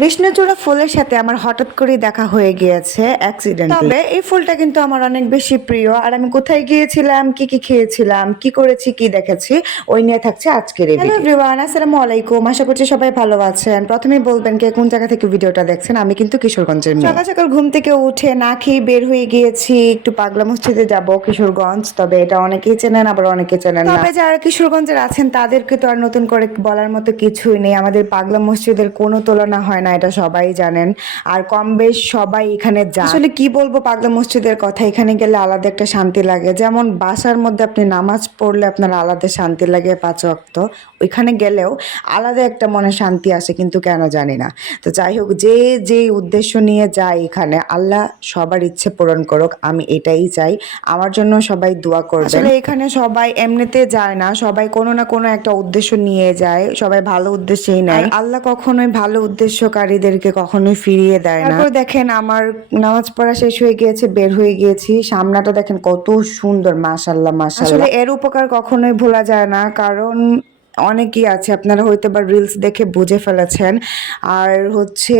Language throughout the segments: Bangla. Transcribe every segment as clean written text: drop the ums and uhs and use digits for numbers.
কৃষ্ণচূড়া ফুলের সাথে আমার হঠাৎ করে দেখা হয়ে গিয়েছে অ্যাক্সিডেন্ট। তবে এই ফুলটা কিন্তু আমার অনেক বেশি প্রিয়। আর আমি কোথায় গিয়েছিলাম, কি কি খেয়েছিলাম, কি করেছি, কি দেখেছি, ওই নিয়ে থাকছে আজকের এই ভিডিও। হ্যালো এভরিওয়ান, আসসালামু আলাইকুম। আশা করছি সবাই ভালো আছেন। প্রথমেই বলবেন কে কোন জায়গা থেকে ভিডিওটা দেখছেন। আমি কিন্তু কিশোরগঞ্জের মেয়ে। সকাল সকাল ঘুম থেকে উঠে না খেয়ে বের হয়ে গিয়েছি একটু পাগলা মসজিদে যাব, কিশোরগঞ্জ। তবে এটা অনেকেই চেনেন, আবার অনেকে চেনেন না। তবে যারা কিশোরগঞ্জের আছেন তাদেরকে তো আর নতুন করে বলার মতো কিছুই নেই। আমাদের পাগলা মসজিদের কোনো তুলনা হয় না, এটা সবাই জানেন। আর কম বেশ সবাই এখানে যায়। আসলে কি বলবো পাগলা মসজিদের কথা, এখানে গেলে আলাদা একটা শান্তি লাগে। যেমন বাসার মধ্যে আপনি নামাজ পড়লে আপনার আলাদা শান্তি লাগে 5 ওয়াক্ত, ওইখানে গেলেও আলাদা একটা মনে শান্তি আসে, কিন্তু কেন জানি না। তো যাই হোক, যে উদ্দেশ্য নিয়ে যায় এখানে, আল্লাহ সবার ইচ্ছে পূরণ করুক, আমি এটাই চাই। আমার জন্য সবাই দোয়া করবে। আসলে এখানে সবাই এমনিতে যায় না, সবাই কোনো না কোনো একটা উদ্দেশ্য নিয়ে যায়, সবাই ভালো উদ্দেশ্যেই নেয়। আল্লাহ কখনোই ভালো উদ্দেশ্যকারীদেরকে কখনোই ফিরিয়ে দেয় না। তারপর দেখেন আমার নামাজ পড়া শেষ হয়ে গিয়েছে, বের হয়ে গিয়েছি। সামনাটা দেখেন কত সুন্দর, মাশাআল্লাহ মাশাআল্লাহ। আসলে এর উপকার কখনোই ভোলা যায় না, কারণ অনেকেই আছে, আপনারা হয়তো বা রিলস দেখে বুঝে ফেলেছেন। আর হচ্ছে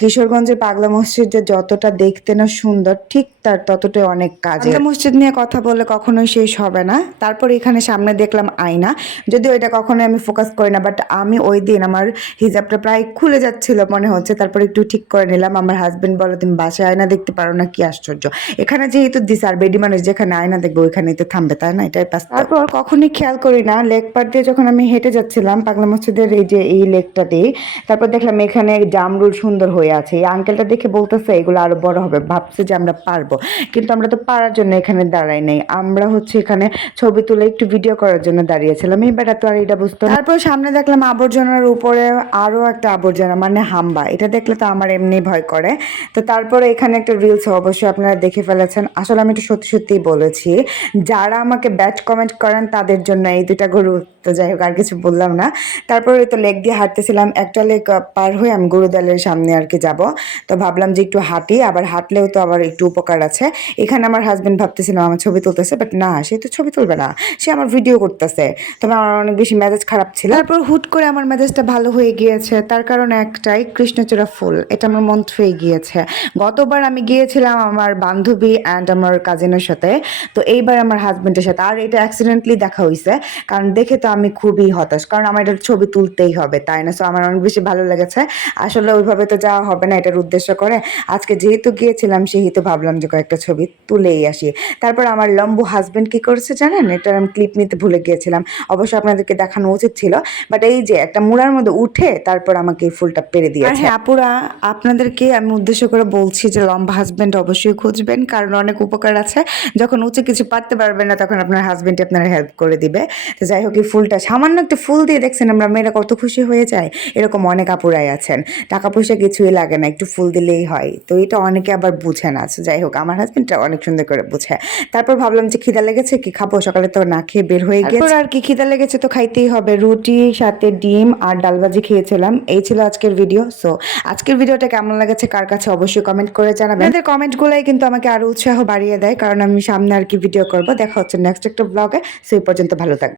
কিশোরগঞ্জের পাগলা মসজিদ যে যতটা দেখতে না সুন্দর, ঠিক তার ততটাই অনেক কাজে। পাগলা মসজিদ নিয়ে কথা বললে কখনোই শেষ হবে না। তারপর এখানে সামনে দেখলাম আয়না, যদিও এটা কখনোই আমি ফোকাস করি না, বাট আমি ওই দিন আমার হিজাবটা প্রায় খুলে যাচ্ছিল মনে হচ্ছে, তারপর একটু ঠিক করে নিলাম। আমার হাজবেন্ড বলে তুমি বাসায় আয়না দেখতে পারো না, কি আশ্চর্য। এখানে যেহেতু দিস আর বেডি মানুষ যেখানে আয়না দেখবো ওইখানেই তো থামবে, তাই না? এটাই বাস্তব। তারপর কখনই খেয়াল করি না, লেক পার দিয়ে যখন আমি হেঁটে যাচ্ছিলাম পাগলা মসজিদের এই যে এই লেকটাতেই, তারপর দেখলাম এখানে জামরুল সুন্দর হয়ে আছে। এই আঙ্কেলটা দেখে বলতেছে এগুলো আরো বড় হবে, ভাবছে যে আমরা পারবো, কিন্তু আমরা তো পারার জন্য এখানে দাঁড়াই নাই। আমরা হচ্ছে এখানে ছবি তুলে একটু ভিডিও করার জন্য দাঁড়িয়েছিলাম। এই বেটা তো আর এটা বুঝতো না। তারপর সামনে দেখলাম আবর্জনার উপরে আরো একটা আবর্জনা, মানে হাম্বা। এটা দেখলে তো আমার এমনি ভয় করে। তো তারপরে এখানে একটা রিলস অবশ্যই আপনারা দেখে ফেলেছেন। আসলে আমি একটু সত্যি সত্যিই বলেছি, যারা আমাকে ব্যাড কমেন্ট করেন তাদের জন্য এই দুটা গরু। তো যাই হোক, আর কিছু বললাম না। তারপরে তো লেক দিয়ে হাঁটতেছিলাম, একটা লেক পার হয়ে আমি গুরুদালের সামনে আর কি যাবো। তো ভাবলাম যে একটু হাঁটি, আবার হাঁটলেও তো আবার একটু উপকার আছে। এখানে আমার হাজবেন্ড ভাবতেছিল আমার ছবি তুলতেছে, বাট না, সে তো ছবি তুলবে না, সে আমার ভিডিও করতেছে। তবে আমার অনেক বেশি মেজাজ খারাপ ছিল। তারপর হুট করে আমার মেজাজটা ভালো হয়ে গিয়েছে, তার কারণ একটাই, কৃষ্ণচূড়া ফুল। এটা আমার মন ছুঁয়ে গিয়েছে। গতবার আমি গিয়েছিলাম আমার বান্ধবী অ্যান্ড আমার কাজিনের সাথে, তো এইবার আমার হাজবেন্ডের সাথে। আর এটা অ্যাক্সিডেন্টলি দেখা হয়েছে, কারণ দেখে তো আমি খুবই হতাশ, কারণ আমার এটার ছবি তুলতেই হবে, তাই না? সো আমার অনেক বেশি ভালো লেগেছে। আসলে ওইভাবে তো যাওয়া হবে না এটার উদ্দেশ্য করে, আজকে যেহেতু গিয়েছিলাম সেহেতু ভাবলাম যে কয়েকটা ছবি তুলেই আসি। তারপর আমার লম্বু হাজবেন্ড কি করেছে জানেন, এটার আমি ক্লিপ নিতে ভুলে গিয়েছিলাম, অবশ্য আপনাদেরকে দেখানো উচিত ছিল, বাট এই যে একটা মুড়ার মধ্যে উঠে তারপর আমাকে এই ফুলটা পেরে দিয়েছে। আর হ্যাঁ আপুরা, আপনাদেরকে আমি উদ্দেশ্য করে বলছি যে লম্বা হাজবেন্ড অবশ্যই খুঁজবেন, কারণ অনেক উপকার আছে। যখন উঁচু কিছু পারতে পারবেন না তখন আপনার হাজবেন্ড আপনার হেল্প করে দিবে। তো যাই হোক, এই ফুলটা সামান্য একটা ফুল দিয়ে দেখছেন আমরা মেয়েরা কত খুশি হয়ে যায়। এরকম অনেক আপুরাই আছেন, টাকা পয়সা কিছুই লাগে না, একটু ফুল দিলেই হয়। তো এটা অনেকে আবার বুঝে না। যাই হোক, আমার হাজবেন্ডটা অনেক সুন্দর করে বুঝে। তারপর ভাবলাম যে খিদা লেগেছে, কি খাবো, সকালে তো না খেয়ে বের হয়ে গেছে। আর কি খিদা লেগেছে তো খাইতেই হবে। রুটি সাথে ডিম আর ডাল ভাজি খেয়েছিলাম। এই ছিল আজকের ভিডিও। সো আজকের ভিডিওটা কেমন লেগেছে কার কাছে অবশ্যই কমেন্ট করে জানাবেন। আপনাদের কমেন্টগুলাই কিন্তু আমাকে আরো উৎসাহ বাড়িয়ে দেয়, কারণ আমি সামনে আর কি ভিডিও করব। দেখা হচ্ছে নেক্সট একটা ব্লগে। সেই পর্যন্ত ভালো থাকবেন।